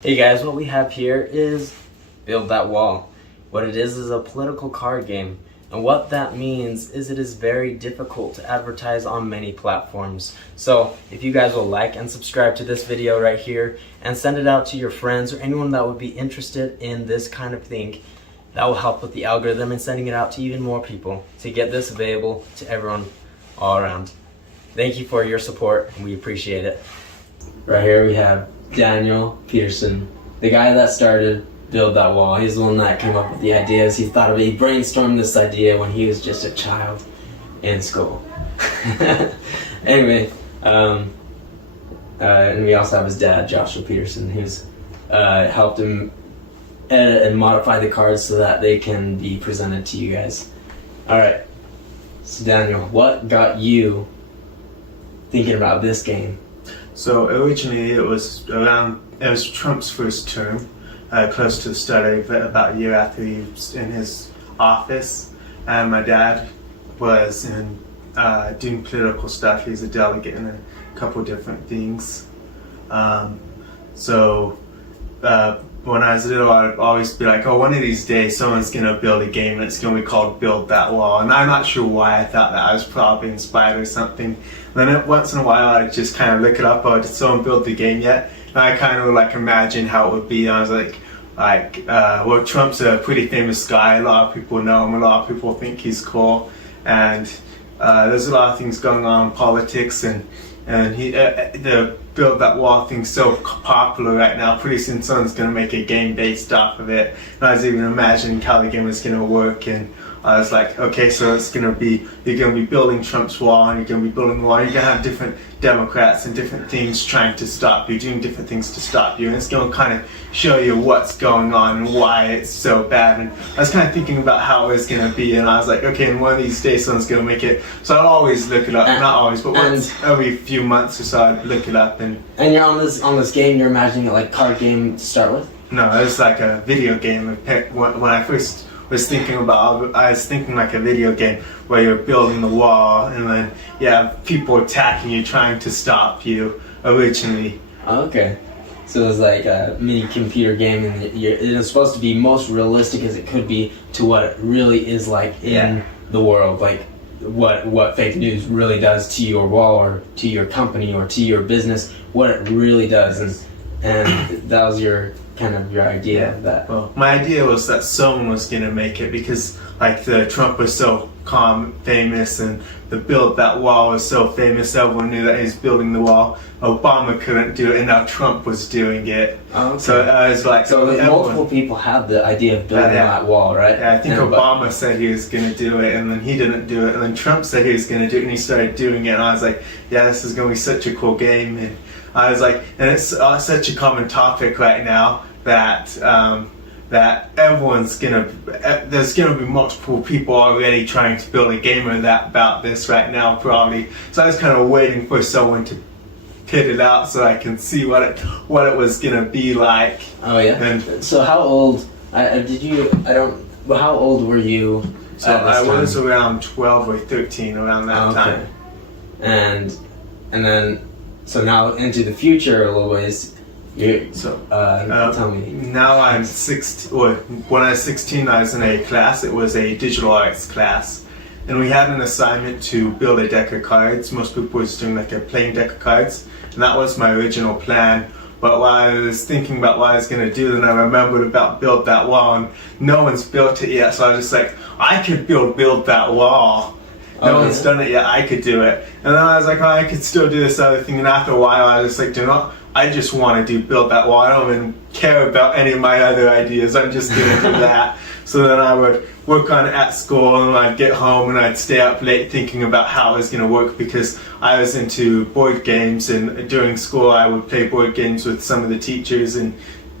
Hey guys, what we have here is Build That Wall. What it is a political card game, and what that means is it is very difficult to advertise on many platforms. So if you guys will like and subscribe to this video right here and send it out to your friends or anyone that would be interested in this kind of thing, that will help with the algorithm and sending it out to even more people to get this available to everyone all around. Thank you for your support, and we appreciate it. Right here we have Daniel Peterson, the guy that started Build That Wall. He's the one that came up with the ideas. He brainstormed this idea when he was just a child in school. Anyway, and we also have his dad, Joshua Peterson, who's helped him edit and modify the cards so that they can be presented to you guys. Alright, so Daniel, what got you thinking about this game? So originally it was Trump's first term, close to the start of it, about a year after he was in his office, and my dad was doing political stuff. He was a delegate in a couple different things. When I was little, I'd always be like, oh, one of these days someone's going to build a game and it's going to be called Build That Wall. And I'm not sure why I thought that. I was probably inspired or something. And then once in a while I'd just kind of look it up, oh, did someone build the game yet? And I kind of like imagine how it would be. And I was like, well, Trump's a pretty famous guy. A lot of people know him. A lot of people think he's cool. And there's a lot of things going on in politics, and the Build That Wall thing's so popular right now. Pretty soon someone's going to make a game based off of it. And I was even imagining how the game was going to work, and I was like, okay, so it's going to be, you're going to be building Trump's wall, and you're going to be building the wall. You're going to have different Democrats and different things trying to stop you, doing different things to stop you, and it's going to kind of show you what's going on and why it's so bad. And I was kind of thinking about how it was going to be, and I was like, okay, and one of these days someone's going to make it. So I'd always look it up, not always, but once every few months or so I'd look it up. And you're on this game, you're imagining it like card game to start with? No, it was like a video game. When I first was thinking about, I was thinking like a video game where you're building the wall and then you have people attacking you, trying to stop you originally. Oh, okay. So it was like a mini computer game, and it is supposed to be most realistic as it could be to what it really is like in the world, like what fake news really does to your wall or to your company or to your business, what it really does. And that was your idea. That well, my idea was that someone was going to make it, because like the Trump was so famous, and the Build That Wall was so famous, everyone knew that he was building the wall. Obama couldn't do it, and now Trump was doing it. Oh, okay. So I was like, so multiple people had the idea of building that wall, right? Yeah, I think Obama said he was going to do it, and then he didn't do it, and then Trump said he was going to do it, and he started doing it, and I was like, yeah, this is going to be such a cool game. And I was like, and it's such a common topic right now that there's gonna be multiple people already trying to build a game about this right now, probably. So I was kind of waiting for someone to pit it out so I can see what it was gonna be like. Oh yeah. And so how old? How old were you? So I was around 12 or 13, around that time. And then. So now into the future a little ways. Tell me. Now I'm 16. Or when I was 16, I was in a class. It was a digital arts class, and we had an assignment to build a deck of cards. Most people were just doing like a plain deck of cards, and that was my original plan. But while I was thinking about what I was going to do, then I remembered about Build That Wall, and no one's built it yet. So I was just like, I could build that wall. No one's done it yet, I could do it. And then I was like, oh, I could still do this other thing. And after a while, I was just like, I just want to Build That Wall. I don't even care about any of my other ideas. I'm just going to do that. So then I would work on it at school, and I'd get home and I'd stay up late thinking about how it was going to work, because I was into board games, and during school I would play board games with some of the teachers and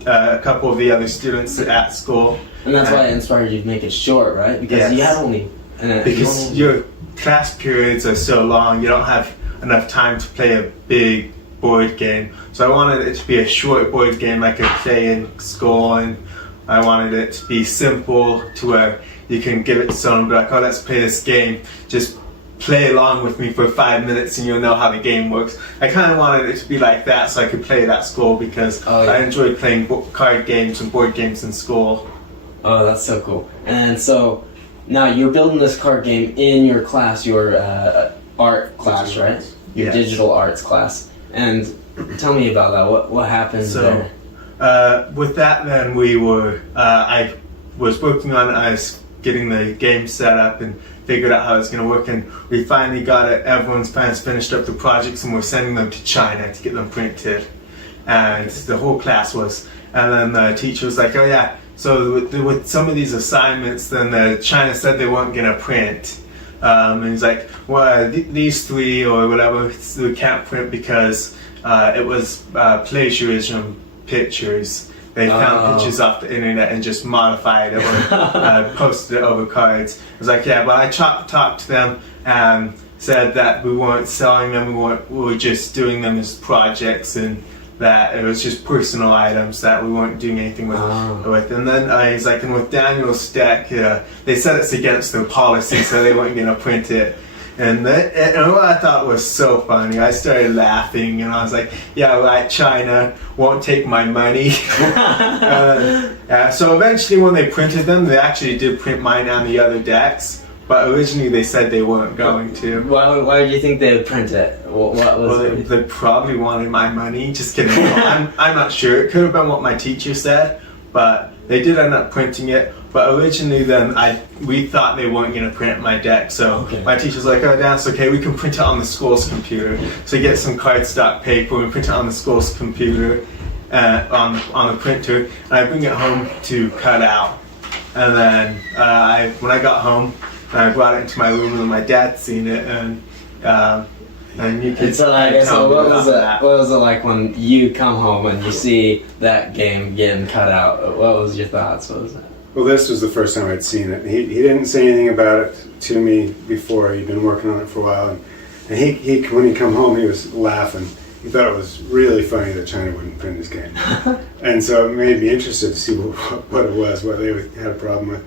a couple of the other students at school. And that's why it inspired you to make it short, right? Because you had only... because your class periods are so long, you don't have enough time to play a big board game. So I wanted it to be a short board game I could play in school, and I wanted it to be simple to where you can give it to someone and be like, oh, let's play this game. Just play along with me for 5 minutes and you'll know how the game works. I kind of wanted it to be like that so I could play it at school because I enjoyed playing card games and board games in school. Oh, that's so cool. And so now you're building this card game in your class, your art class, right? Your Yes. digital arts class. And tell me about that. What happens there? With that, then I was working on it. I was getting the game set up and figured out how it's going to work, and we finally got it. Everyone's parents finished up the projects, and we're sending them to China to get them printed. And the whole class was. And then the teacher was like, "Oh yeah, so with some of these assignments, then China said they weren't going to print." And he's like, "Well, these 3 or whatever, we can't print because it was plagiarism pictures. They found pictures off the internet and just modified it or posted it over cards." I was like, "Yeah," but I talked to them and said that we weren't selling them, we were just doing them as projects, and that it was just personal items that we weren't doing anything with. And then he's like, "And with Daniel's deck, they said it's against their policy, so they weren't going to print it." And what I thought was so funny, I started laughing, and I was like, "Yeah, right, China won't take my money." So eventually when they printed them, they actually did print mine and the other decks, but originally they said they weren't going to. Why did you think they would print it? What was it? They probably wanted my money. Just kidding. I'm not sure. It could have been what my teacher said, but they did end up printing it. But originally then we thought they weren't going to print my deck, so my teacher's like, "Oh, that's okay, we can print it on the school's computer." So we get some cardstock paper and print it on the school's computer, on the printer, and I bring it home to cut out. And then when I got home, I brought it into my room, and my dad's seen it, and you can So what was it like when you come home and you see that game getting cut out? What was your thoughts? What was it? Well, this was the first time I'd seen it. He didn't say anything about it to me before. He'd been working on it for a while, and he when he come home, he was laughing. He thought it was really funny that China wouldn't print his game, and so it made me interested to see what it was, what they had a problem with.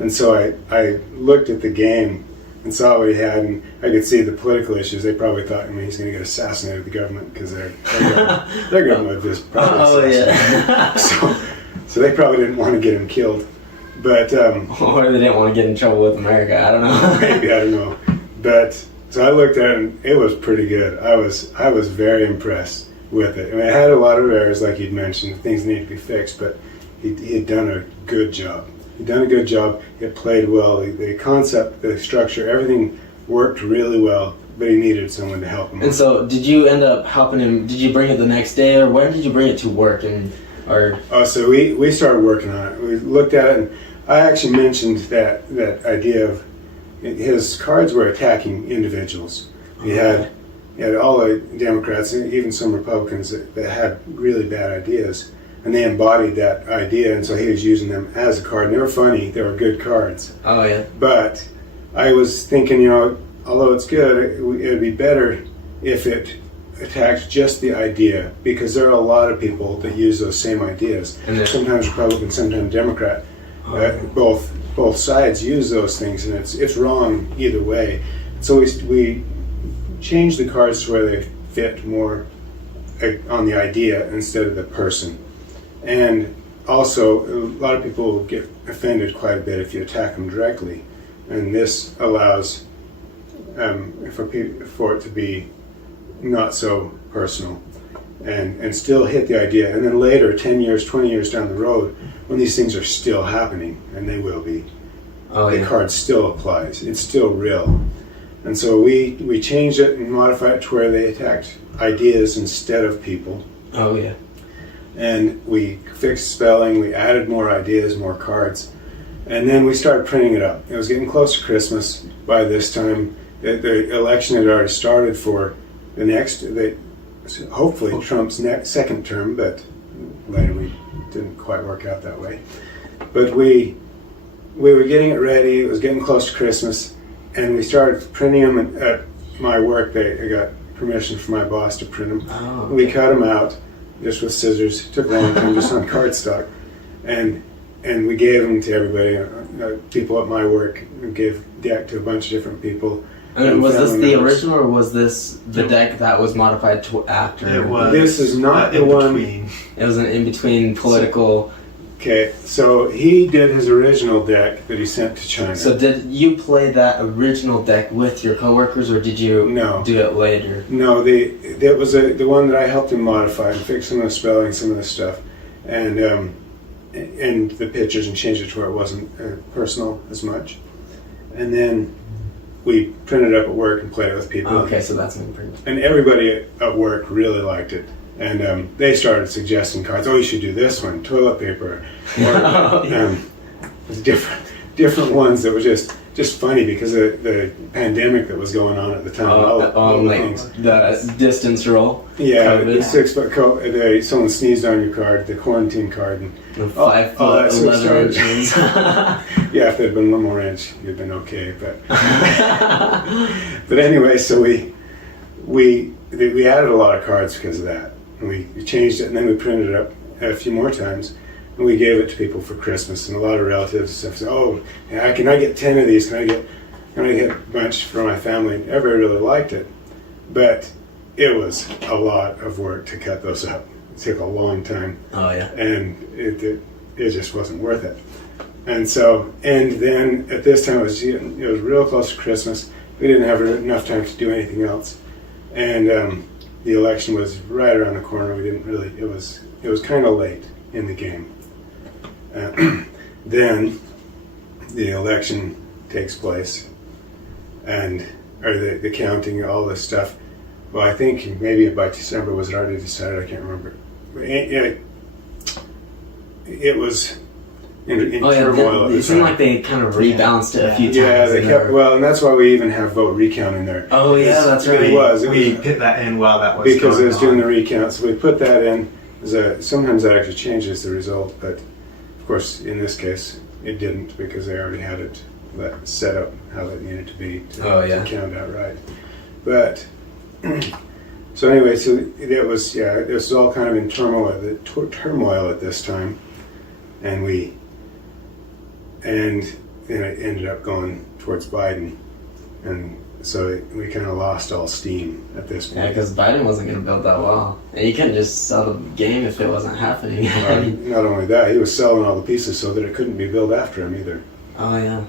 And so I looked at the game and saw what he had, and I could see the political issues. They probably thought, he's going to get assassinated with the government because their government would just probably assassinate him. So they probably didn't want to get him killed. But or they didn't want to get in trouble with America. I don't know. Maybe, I don't know. But so I looked at it, and it was pretty good. I was very impressed with it. It had a lot of errors, like you'd mentioned, things need to be fixed, but he had done a good job. He'd done a good job. It played well. The concept, the structure, everything worked really well. But he needed someone to help him. And so, did you end up helping him? Did you bring it the next day, or when did you bring it to work? So we started working on it. We looked at it, and I actually mentioned that idea of his cards were attacking individuals. He had all the Democrats and even some Republicans that had really bad ideas, and they embodied that idea, and so he was using them as a card. And they were funny. They were good cards. Oh yeah. But I was thinking, although it's good, it would be better if it attacks just the idea, because there are a lot of people that use those same ideas. And sometimes Republican, sometimes Democrat. Both sides use those things, and it's wrong either way. So we changed the cards to where they fit more on the idea instead of the person. And also, a lot of people get offended quite a bit if you attack them directly, and this allows for it to be not so personal and still hit the idea. And then later, 10 years, 20 years down the road, when these things are still happening, and they will be, the card still applies. It's still real. And so we changed it and modified it to where they attacked ideas instead of people. Oh yeah. And we fixed spelling, we added more ideas, more cards, and then we started printing it up. It was getting close to Christmas by this time. The election had already started for the next, hopefully Trump's second term, but later we didn't quite work out that way. But we were getting it ready, it was getting close to Christmas, and we started printing them at my work. I got permission from my boss to print them. Oh, okay. We cut them out just with scissors. It took a long time, just on cardstock. And we gave them to everybody, people at my work. We gave deck to a bunch of different people. And was this family the members. original, or was this the deck that was modified to after? It was. This is not the in one. between. It was an in-between political. Okay, so he did his original deck that he sent to China. So did you play that original deck with your coworkers, or did you No. do it later? No, that was the one that I helped him modify and fix some of the spelling, some of the stuff, and the pictures, and change it to where it wasn't personal as much. And then we printed it up at work and played it with people. Okay, so that's an improvement. And everybody at work really liked it. And they started suggesting cards. Oh, you should do this one, toilet paper, or different ones that were just funny because of the pandemic that was going on at the time. All the like things. the distance roll. Yeah, COVID. the 6 foot someone sneezed on your card, the quarantine card, and The 5 foot, that sort of 11 stuff. inches. yeah, if there'd been one more inch, you'd been okay. But but anyway, so we added a lot of cards because of that. And we changed it, and then we printed it up a few more times, and we gave it to people for Christmas. And a lot of relatives and stuff said, "Oh, yeah, can I get 10 of these? Can I get a bunch for my family?" And everybody really liked it, but it was a lot of work to cut those up. It took a long time, Oh yeah. and it just wasn't worth it. And then at this time it was real close to Christmas. We didn't have enough time to do anything else, and the election was right around the corner. We didn't really. It was kind of late in the game. Then the election takes place, or the counting, all this stuff. Well, I think maybe by December was it already decided. I can't remember. But it was in turmoil. It seemed like they kind of rebalanced it a few times. Yeah, they and kept. were- Well, and that's why we even have vote recount in there. Oh yeah, that's right. It was. We put that in while that was Because going it was doing the on. recount, so we put that in. Sometimes that actually changes the result, but of course, in this case, it didn't because they already had it set up how it needed to be to count out right. But so anyway, so it was all kind of in turmoil at this time, and then it ended up going towards Biden, and so we kind of lost all steam at this point. Yeah, because Biden wasn't going to build that wall, and you couldn't just sell the game if it wasn't happening. I mean, Not only that, he was selling all the pieces so that it couldn't be built after him either. oh yeah.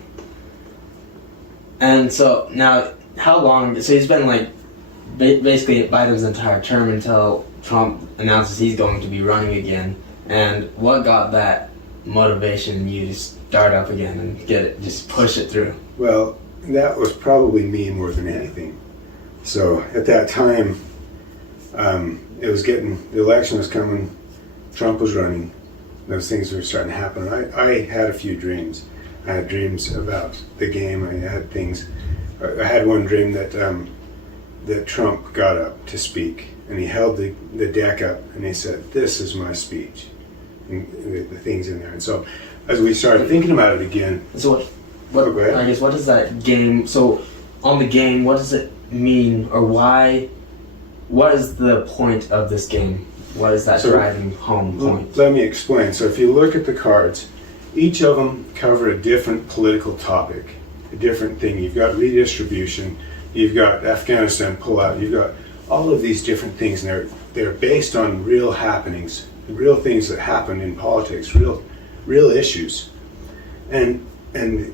And so now, how long? So he's been like basically Biden's entire term until Trump announces he's going to be running again. And what got that motivation in you to start up again and just push it through? Well, that was probably me more than anything. So at that time, the election was coming, Trump was running, those things were starting to happen. I had a few dreams. I had dreams about the game. I had one dream that Trump got up to speak, and he held the deck up, and he said, "This is my speech," and the things in there. And so as we started thinking about it again, So go ahead. I guess what does that game? So on the game, what does it mean, or why? What is the point of this game? What is that driving home point? Let me explain. So if you look at the cards, each of them cover a different political topic, a different thing. You've got redistribution, you've got Afghanistan pullout, you've got all of these different things, and they're based on real happenings, real things that happen in politics, real issues. And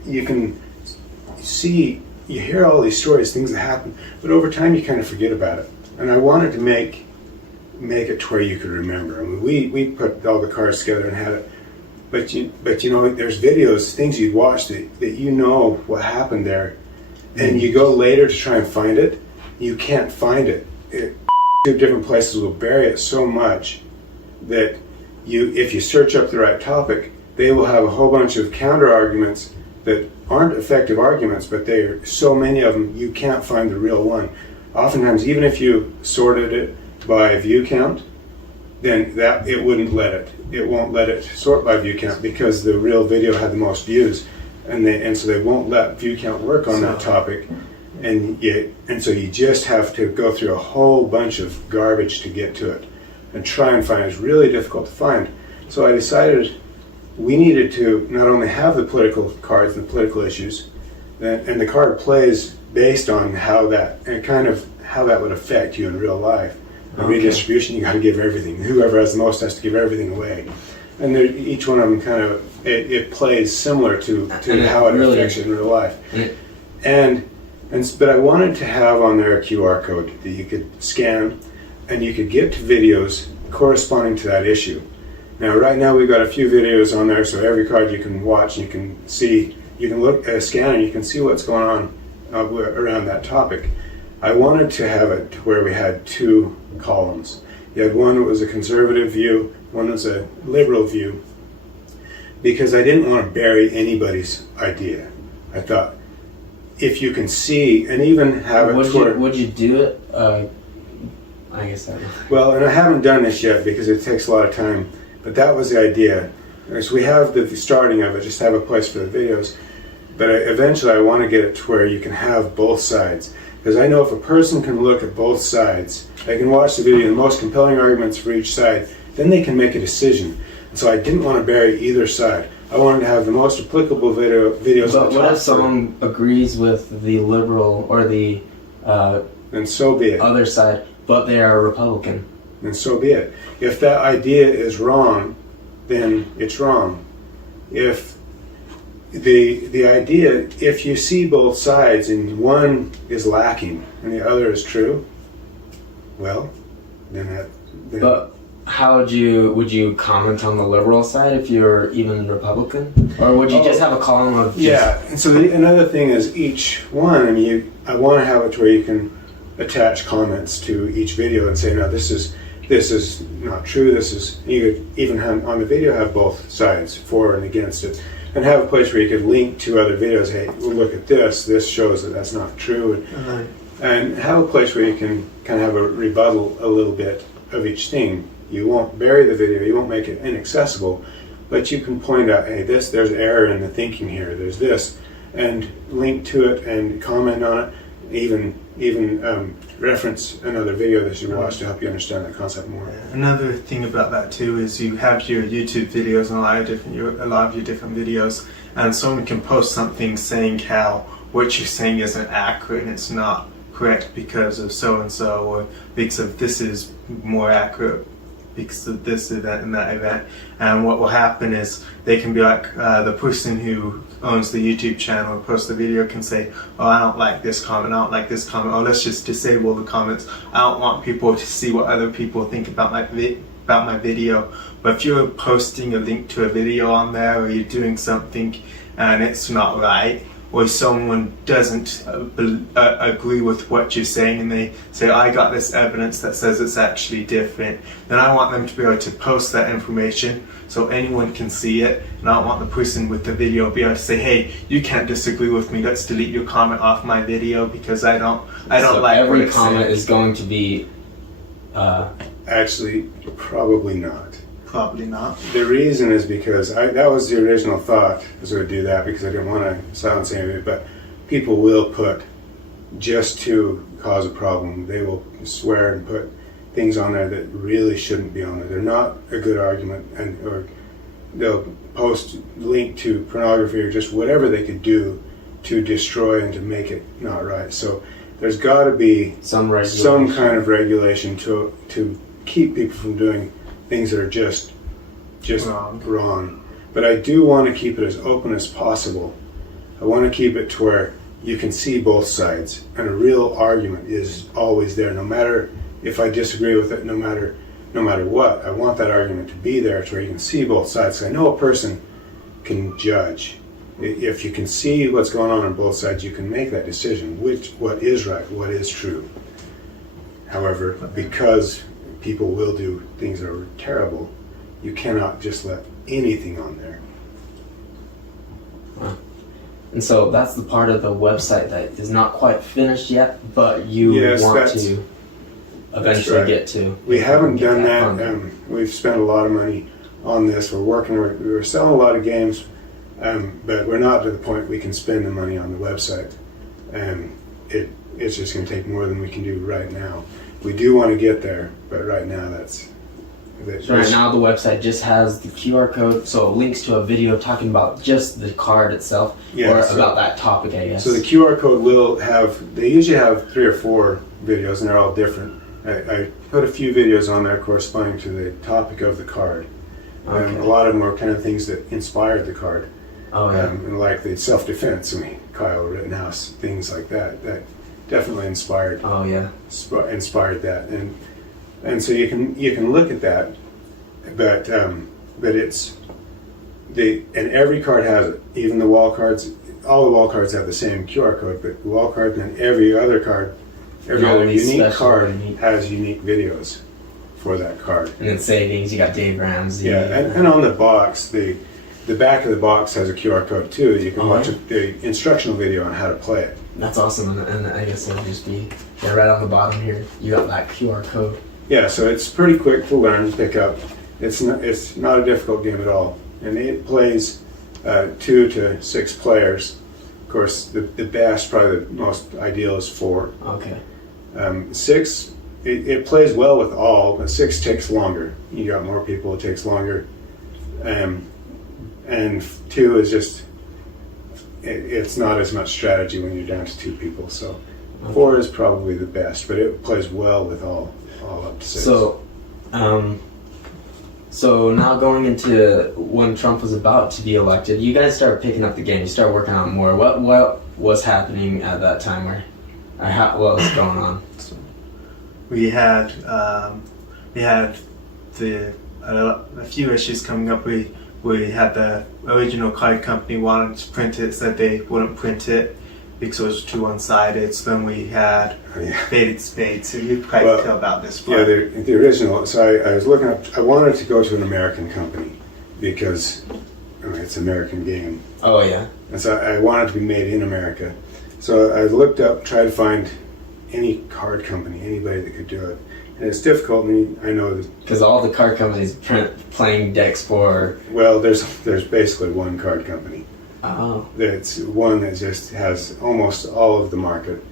you can see, you hear all these stories, things that happen, but over time you kind of forget about it. And I wanted to make it to where you could remember. I mean, we put all the cards together and had it, but you know, there's videos, things you'd watch that you know what happened there, and you go later to try and find it, you can't find it. Two different places will bury it so much that if you search up the right topic, they will have a whole bunch of counter arguments that aren't effective arguments, but there are so many of them you can't find the real one. Oftentimes, even if you sorted it by view count, then it won't let it sort by view count because the real video had the most views, and so they won't let view count work on that topic, and so you just have to go through a whole bunch of garbage to get to it, and try and find it. It's really difficult to find. So I decided we needed to not only have the political cards and the political issues, and the card plays based on how that and kind of how that would affect you in real life. The Okay. redistribution, you got to give everything. Whoever has the most has to give everything away, and each one of them kind of it plays similar to how it really affects you in real life. Mm. But I wanted to have on there a QR code that you could scan, and you could get to videos corresponding to that issue. Now, right now we've got a few videos on there, so every card you can watch, and you can see, you can look at a scan, and you can see what's going on around that topic. I wanted to have it to where we had two columns. You had one that was a conservative view, one was a liberal view, because I didn't want to bury anybody's idea. I thought, if you can see, and even have it Would you do it? I guess I don't know. Well, and I haven't done this yet because it takes a lot of time, but that was the idea. So we have the starting of it, just have a place for the videos, but eventually I want to get it to where you can have both sides. Because I know if a person can look at both sides, they can watch the video, the most compelling arguments for each side, then they can make a decision. And so I didn't want to bury either side. I wanted to have the most applicable videos. But what if someone agrees with the liberal or the and so be it. other side, but they are a Republican? And so be it. If that idea is wrong, then it's wrong. If the idea, if you see both sides and one is lacking and the other is true, well, then But how would you comment on the liberal side if you're even Republican, or would you just have a column of just, yeah? And so another thing is each one. I mean, I want to have it to where you can attach comments to each video and say, no, this is not true. This is, you could even have, on the video, have both sides for and against it, and have a place where you could link to other videos. Hey, well, look at this. This shows that that's not true, and have a place where you can kind of have a rebuttal a little bit of each thing. You won't bury the video. You won't make it inaccessible, but you can point out, hey, there's error in the thinking here. There's this, and link to it and comment on it. Even reference another video that you watch to help you understand that concept more. Another thing about that too is you have your YouTube videos and a lot of your different videos, and someone can post something saying how what you're saying isn't accurate and it's not correct because of so and so, or because of this is more accurate because of this event and that event. And what will happen is they can be like, the person who owns the YouTube channel or posts the video can say, oh, I don't like this comment, I don't like this comment, oh, let's just disable the comments. I don't want people to see what other people think about my video. But if you're posting a link to a video on there, or you're doing something and it's not right, or someone doesn't agree with what you're saying and they say, I got this evidence that says it's actually different, then I want them to be able to post that information so anyone can see it, and I don't want the person with the video be able to say, hey, you can't disagree with me, let's delete your comment off my video because I don't so like every what it comment says. is going to be Actually, probably not. Probably not. The reason is because that was the original thought, was to do that because I didn't want to silence anybody, but people will put, just to cause a problem, they will swear and put things on there that really shouldn't be on there. They're not a good argument, or they'll post link to pornography or just whatever they could do to destroy and to make it not right. So there's got to be some kind of regulation to keep people from doing things that are just wrong. But I do want to keep it as open as possible. I want to keep it to where you can see both sides, and a real argument is always there, no matter if I disagree with it, no matter what. I want that argument to be there to where you can see both sides. I know a person can judge. If you can see what's going on both sides, you can make that decision, what is right, what is true. However, because people will do things that are terrible, you cannot just let anything on there. Wow. And so that's the part of the website that is not quite finished yet, but you want to eventually get to. We haven't done that. We've spent a lot of money on this. We're selling a lot of games, but we're not to the point we can spend the money on the website. It's just going to take more than we can do right now. We do want to get there, but right now So right now the website just has the QR code, so links to a video talking about just the card itself, or about that topic, I guess. So the QR code will have, they usually have 3 or 4 videos, and they're all different. I put a few videos on there corresponding to the topic of the card. And a lot of them are kind of things that inspired the card. Oh, yeah. And like the self-defense, Kyle Rittenhouse, things like that. That definitely inspired. Oh, yeah. Inspired that, and so you can look at that, but it's and every card has it. Even the wall cards, all the wall cards have the same QR code, but the wall card and every other card, every other unique card has unique videos for that card. And then savings, you got Dave Ramsey. Yeah, and on the box, the back of the box has a QR code too. You can watch the instructional video on how to play it. That's awesome, and I guess it'll just be right on the bottom here. You got that QR code. Yeah, so it's pretty quick to learn, pick up. It's not a difficult game at all, and it plays 2 to 6 players. Of course, the best, probably the most ideal, is 4. Okay. 6, it plays well with all, but 6 takes longer. You got more people, it takes longer. And 2 is just, it's not as much strategy when you're down to 2 people. So 4 is probably the best, but it plays well with all up to 6. So now going into when Trump was about to be elected, you guys started picking up the game. You started working on it more. What was happening at that time, what was going on? We had a few issues coming up. We had the original card company wanted to print it, said they wouldn't print it because it was too one-sided. So then we had Faded Spades. So you probably tell about this part. Yeah, the original. So I was looking up. I wanted to go to an American company because it's an American game. Oh yeah. And so I wanted to be made in America. So I looked up, tried to find any card company, anybody that could do it. And it's difficult, and I know that because all the card companies playing decks for. Well, there's basically one card company. Oh. It's one that just has almost all of the market.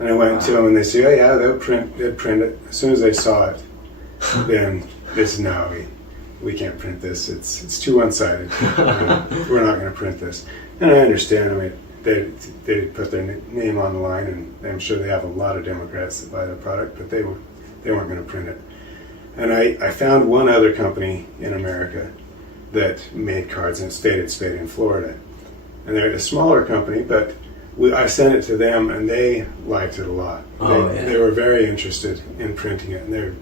And I went to them, and they say, "Oh yeah, they'll print it." As soon as they saw it, then this no, we can't print this. It's too one-sided. We're not going to print this. And I understand. I mean, they put their name on the line, and I'm sure they have a lot of Democrats that buy the product, but they weren't going to print it. And I found one other company in America that made cards, and it's Faded Spade in Florida. And they're a smaller company, but I sent it to them, and they liked it a lot. They were very interested in printing it, and they're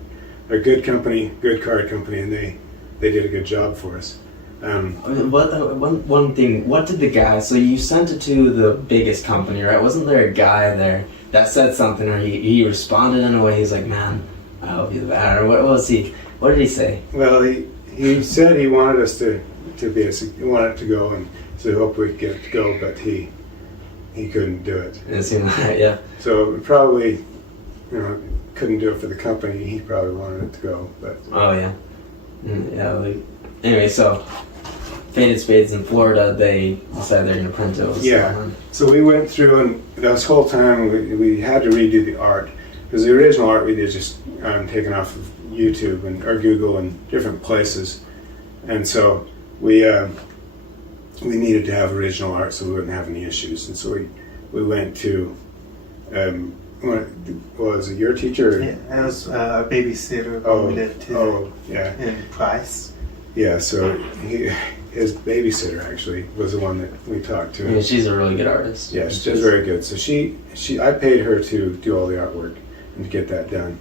a good company, good card company, and they did a good job for us. One thing, what did the guy, so you sent it to the biggest company, right? Wasn't there a guy there that said something, or he responded in a way, he's like, man, I hope you're bad, or what did he say? Well, he said he wanted us to be, he wanted to go, and so he hoped we'd get to go, but he couldn't do it. It seemed like, yeah. So we probably, couldn't do it for the company. He probably wanted it to go, but. Oh yeah. Yeah. Anyway, so Faded Spades in Florida, they decided they're going to print it. Yeah. So we went through, and this whole time we had to redo the art, because the original art we did just taken off of YouTube or Google and different places, and so we needed to have original art so we wouldn't have any issues, and so we went to was it your teacher? Yeah, it was a babysitter who we lived in Price. Yeah, so his babysitter actually was the one that we talked to. Yeah, she's a really good artist. Yeah, she's very good. So I paid her to do all the artwork and to get that done.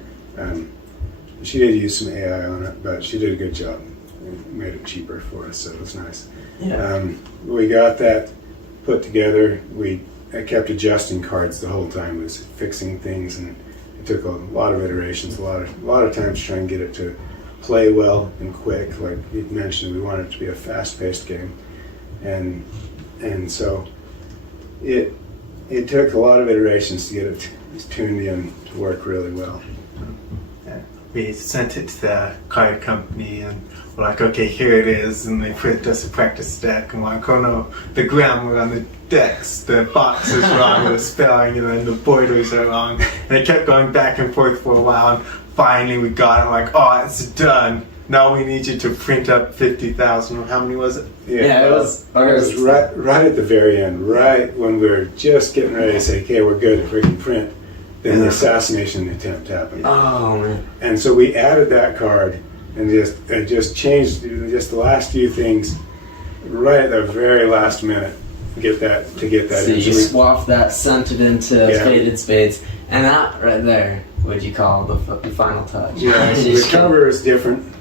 She did use some AI on it, but she did a good job. It made it cheaper for us, so it was nice. Yeah. We got that put together. I kept adjusting cards the whole time, was fixing things, and it took a lot of iterations, a lot of times trying to get it to play well and quick. Like you mentioned, we wanted it to be a fast-paced game, and so it took a lot of iterations to get it tuned in to work really well. We sent it to the card company, and we're like, okay, here it is, and they printed us a practice deck, and we're like, oh no, the grammar on the decks, the box is wrong, the spelling, and then the borders are wrong, and it kept going back and forth for a while, and finally we got it, like, oh, it's done, now we need you to print up 50,000. How many was it? Yeah, it was right at the very end, right when we were just getting ready to say, okay, we're good if we can print. Then the assassination attempt happened. Oh man! And so we added that card and just changed just the last few things right at the very last minute to get that So in. you swapped that, sent it into Yeah. Faded Spades, and that right there, what you call the final touch. Yeah, the cover is different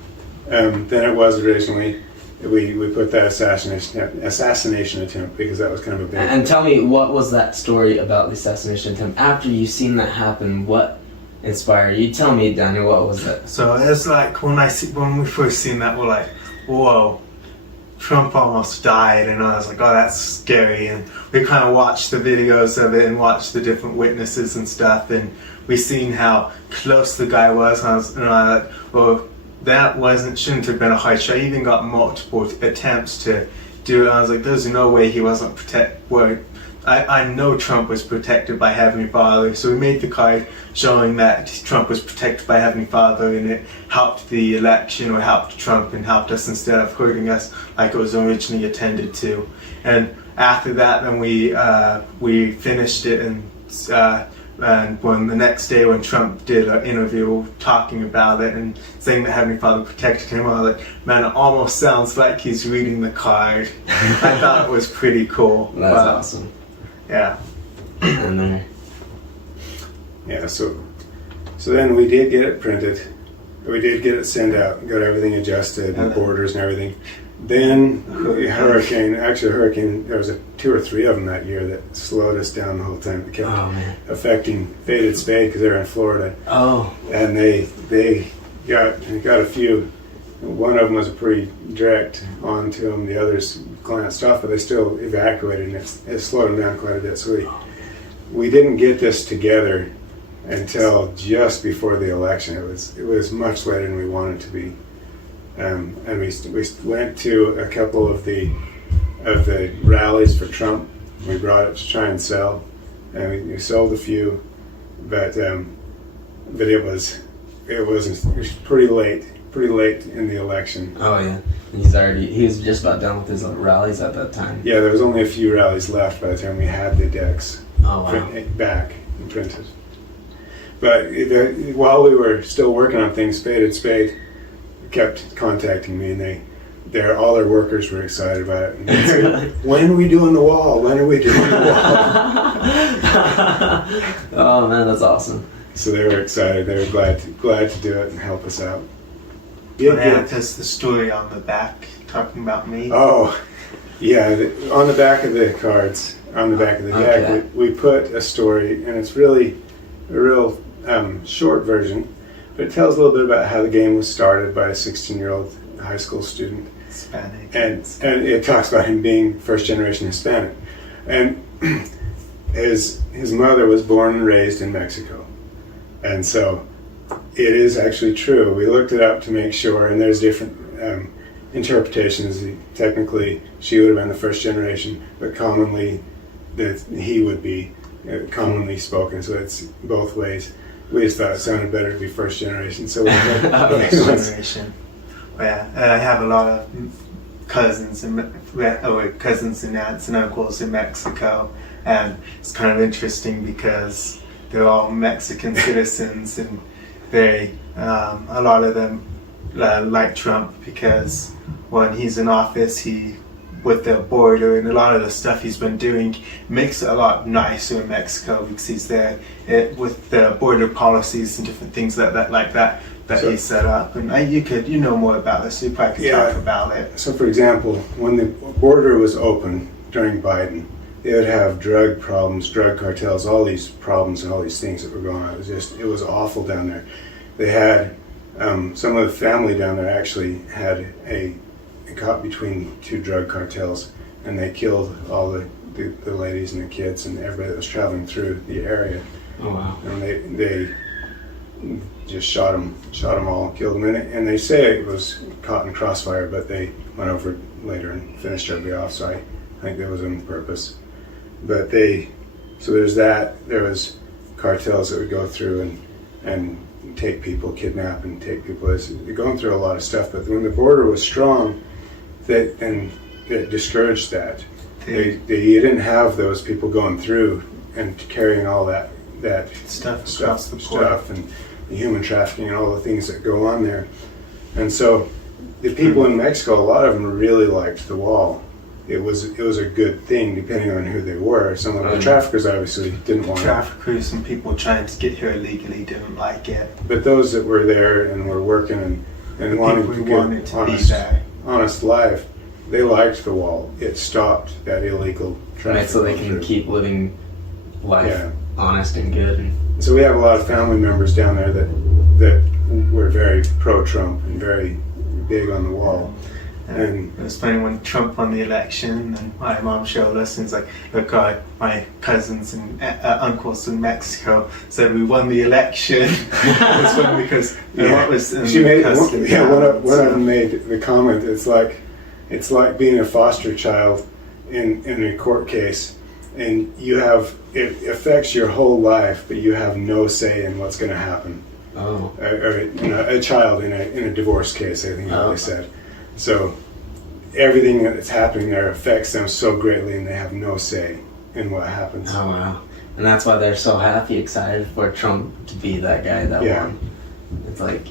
than it was originally. We put that assassination attempt because that was kind of a big. And tell me, what was that story about the assassination attempt? After you seen that happen, what inspired you? Tell me, Daniel, what was it? So it's like when we first seen that, we're like, whoa, Trump almost died, and I was like, oh, that's scary. And we kind of watched the videos of it and watched the different witnesses and stuff, and we seen how close the guy was, and I was like, well, that shouldn't have been a high shot. I even got multiple attempts to do it. I was like, there's no way he wasn't protected. I know Trump was protected by Heavenly Father, so we made the card showing that Trump was protected by Heavenly Father, and it helped the election, or helped Trump and helped us instead of hurting us like it was originally intended to. And after that, then we finished it, and when the next day when Trump did an interview talking about it and saying that Heavenly Father protected him, I was like, man, it almost sounds like he's reading the card. I thought it was pretty cool. That's awesome. Yeah. And there. Yeah, so then we did get it printed. We did get it sent out, got everything adjusted, and borders and everything. Then hurricane, there was 2 or 3 of them that year that slowed us down the whole time. It kept affecting Faded Spade because they're in Florida. Oh. And they got a few. One of them was pretty direct onto them. The others glanced off, but they still evacuated, and it slowed them down quite a bit. So we didn't get this together until just before the election. It was much later than we wanted it to be. And we went to a couple of the rallies for Trump. We brought it to try and sell, and we sold a few, but it was pretty late in the election. Oh yeah, he was just about done with his rallies at that time. Yeah, there was only a few rallies left by the time we had the decks back and printed. But while we were still working on things, Faded Spade kept contacting me, and all their workers were excited about it. And they'd say, when are we doing the wall? When are we doing the wall? Oh man, that's awesome. So they were excited. They were glad to do it and help us out. Yeah, because the story on the back talking about me. Oh, yeah. On the back of the cards, on the back of the deck, we put a story, and it's really a real short version. But it tells a little bit about how the game was started by a 16-year-old high school student. Hispanic. And it talks about him being first-generation Hispanic. And his mother was born and raised in Mexico. And so it is actually true. We looked it up to make sure, and there's different interpretations. Technically, she would have been the first generation, but commonly that he would be commonly spoken. So it's both ways. We just thought it sounded better to be first generation, so we first generation. Yeah, I have a lot of cousins and aunts and uncles in Mexico, and it's kind of interesting because they're all Mexican citizens, and a lot of them like Trump because when he's in office, with the border and a lot of the stuff he's been doing makes it a lot nicer in Mexico because he's there with the border policies and different things that he set up. And you know more about this, so you probably could talk about it. So for example, when the border was open during Biden, they would have drug problems, drug cartels, all these problems and all these things that were going on. It was awful down there. They had some of the family down there actually had caught between 2 drug cartels, and they killed all the ladies and the kids and everybody that was traveling through the area. Oh wow! And they just shot them all, killed them. And they say it was caught in crossfire, but they went over later and finished everybody off. So I think that was on purpose. But so there's that. There was cartels that would go through and take people, kidnap and take people. They're going through a lot of stuff. But when the border was strong, and it discouraged that. You didn't have those people going through and carrying all that Stuff and the human trafficking and all the things that go on there. And so the people in Mexico, a lot of them really liked the wall. It was a good thing depending on who they were. Some of the traffickers obviously didn't want it. Traffickers and people trying to get here illegally didn't like it. But those that were there and were working and wanting to get honest life, they liked the wall. It stopped that illegal traffic. Right, so they can keep living life honest and good. And so we have a lot of family members down there that were very pro-Trump and very big on the wall. And it was funny when Trump won the election, and my mom showed us, and it's like, look, my cousins and uncles in Mexico said we won the election. It's funny because what was she made one of them made the comment. It's like being a foster child in a court case, and it affects your whole life, but you have no say in what's going to happen. Oh, or a child in a divorce case, I think they said. So everything that's happening there affects them so greatly, and they have no say in what happens. Oh wow! And that's why they're so happy, excited for Trump to be that guy that won. It's like,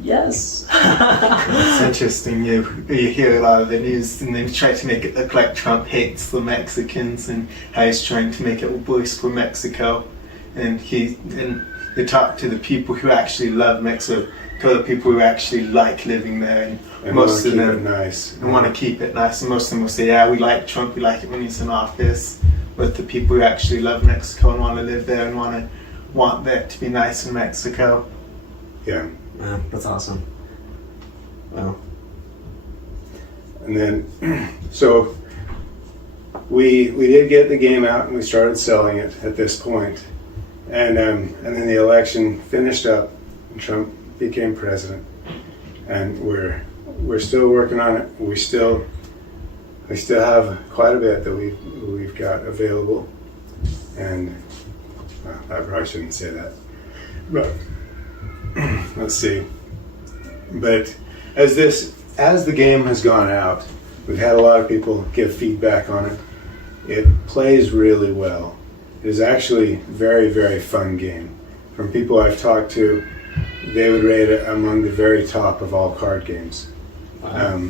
yes. It's interesting. You hear a lot of the news, and they try to make it look like Trump hates the Mexicans, and how he's trying to make it worse for Mexico. And you talk to the people who actually love Mexico, to the people who actually like living there, and most of them want to keep it nice. And most of them will say, "Yeah, we like Trump. We like it when he's in office." But the people who actually love Mexico and want to live there and want that to be nice in Mexico. Yeah. Man, that's awesome. Well. And then, so we did get the game out, and we started selling it at this point. And then the election finished up, and Trump became president. And we're still working on it. We still have quite a bit that we've got available. And I probably shouldn't say that. But let's see. But as the game has gone out, we've had a lot of people give feedback on it. It plays really well. It is actually a very, very fun game. From people I've talked to, they would rate it among the very top of all card games. Wow.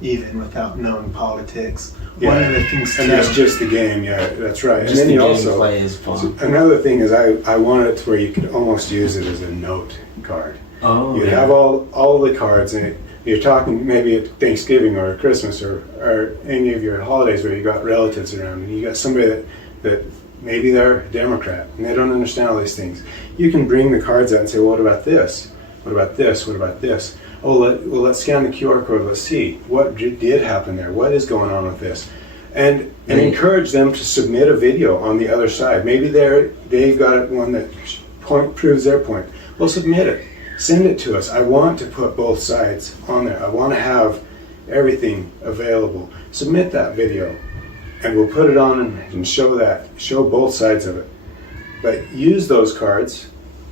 Even without knowing politics. One of the things and that's just the game, that's right. Just and then the you game play is fun. Another thing is I wanted it to where you could almost use it as a note card. Oh, You'd have all the cards in it. You're talking maybe at Thanksgiving or Christmas or any of your holidays where you got relatives around, and you got somebody that maybe they're a Democrat and they don't understand all these things. You can bring the cards out and say, well, what about this? What about this? What about this? Oh, let's scan the QR code. Let's see what did happen there. What is going on with this? And encourage them to submit a video on the other side. Maybe they've got one that proves their point. Well, submit it. Send it to us. I want to put both sides on there. I want to have everything available. Submit that video, and we'll put it on and show both sides of it. But use those cards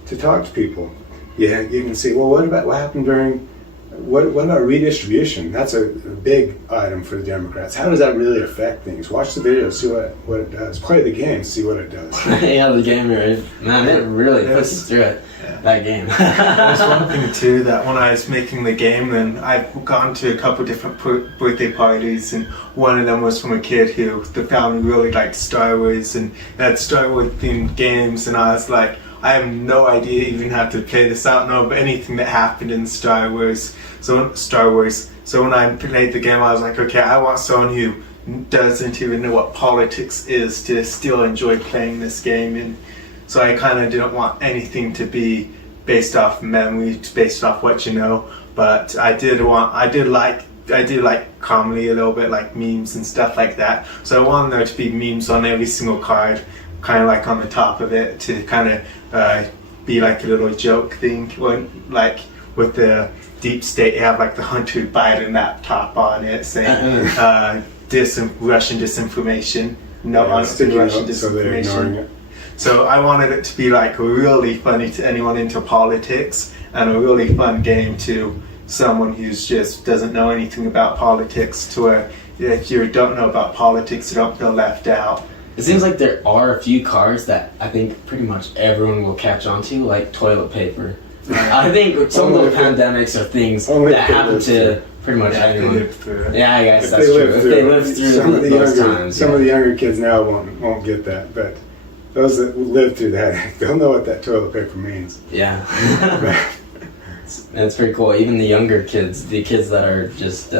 to talk to people. Yeah, you can see, well, what happened during, what about redistribution? That's a big item for the Democrats. How does that really affect things? Watch the video, see what it does. Play the game, see what it does. Yeah, the game, right? Man, it really puts us through it. That game. There's one thing too, that when I was making the game, then I've gone to a couple different birthday parties, and one of them was from a kid who the family really liked Star Wars, and had Star Wars themed games, and I was like, I have no idea even how to play this. I don't know about anything that happened in Star Wars. So when I played the game, I was like, okay, I want someone who doesn't even know what politics is to still enjoy playing this game. And so I kind of didn't want anything to be based off memory, based off what you know. But I did like comedy a little bit, like memes and stuff like that. So I wanted there to be memes on every single card, kind of like on the top of it, to kind of be like a little joke thing. When, like with the deep state, you have like the Hunter Biden laptop on it saying Russian disinformation. No, Russian disinformation. So they're ignoring it. So I wanted it to be like a really funny to anyone into politics, and a really fun game to someone who's just doesn't know anything about politics, to where if you don't know about politics, you don't feel left out. It seems like there are a few cards that I think pretty much everyone will catch on to, like toilet paper. I think some of the pandemics are things that happen to pretty much everyone. Yeah, I guess that's true. If they live through those times. Some of the younger kids now won't get that, but those that live through that, they'll know what that toilet paper means. Yeah. It's pretty cool. Even the younger kids, the kids that are just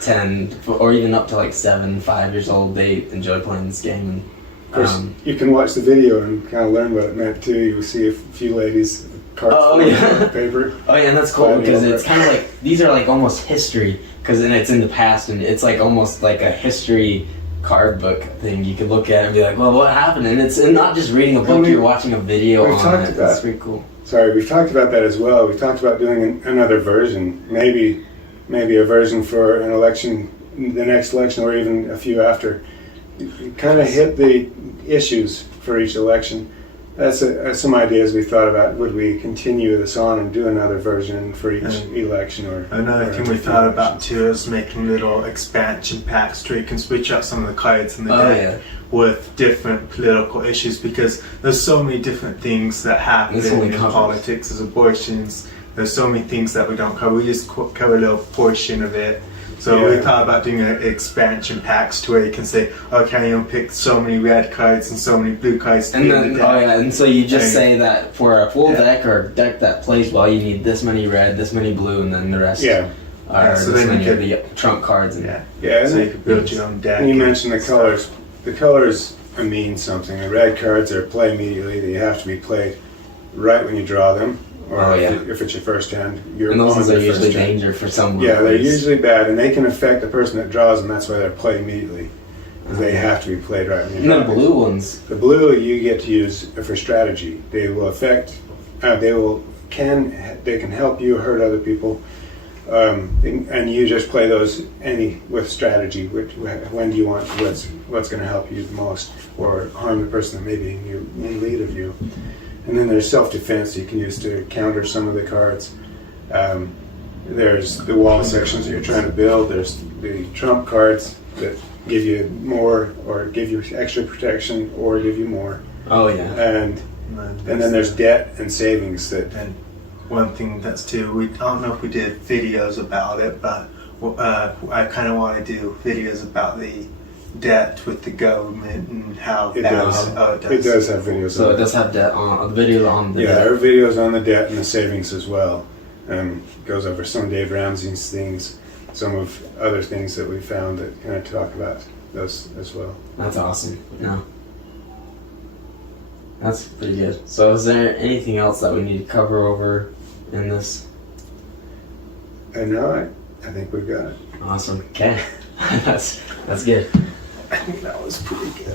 10 or even up to like 7, 5 years old, they enjoy playing this game. And, of course, you can watch the video and kind of learn what it meant too. You'll see a few ladies cards yeah. paper. Oh yeah, and that's cool because it's kind of like, these are like almost history, because then it's in the past and it's like almost like a history card book thing you could look at and be like, well, what happened? And it's not just reading a book, you're watching a video on it. That's pretty cool. Sorry, we've talked about that as well. We've talked about doing another version, maybe a version for an election, the next election, or even a few after. You kind of hit the issues for each election. That's some ideas we thought about. Would we continue this on and do another version for each election? Or another thing we thought about too is making little expansion packs where you can switch out some of the cards in the deck with different political issues, because there's so many different things that happen in politics, as abortions. There's so many things that we don't cover. We just cover a little portion of it. So we thought about doing expansion packs to where you can say, okay, you'll pick so many red cards and so many blue cards to be in the deck. And so you just say that for a full deck or a deck that plays well, you need this many red, this many blue, and then the rest are so this then many of the trump cards. And so you can build your own deck. And you mentioned the colors. The colors mean something. The red cards are play immediately. They have to be played right when you draw them. Or if it's your first hand, and those ones are usually danger for someone. Yeah, they're usually bad, and they can affect the person that draws them. That's why they're played immediately. They have to be played right when you draw them. And the blue ones. The blue you get to use for strategy. They will affect. They can help you hurt other people, and you just play those with strategy. When do you want what's going to help you the most, or harm the person that may be in lead of you? And then there's self-defense you can use to counter some of the cards. There's the wall sections that you're trying to build. There's the trump cards that give you more, or give you extra protection, or give you more. Oh yeah. And then there's debt and savings. And one thing that's too, I don't know if we did videos about it, but I kind of want to do videos about the debt with the government and how it does. It does have videos. So it does have debt on video on the debt. There are videos on the debt and the savings as well. Goes over some of Dave Ramsey's things, some of other things that we found that kind of talk about those as well. That's awesome. No, that's pretty good. So is there anything else that we need to cover over in this? No, I think we've got it. Awesome. Okay. That's good. I think that was pretty good.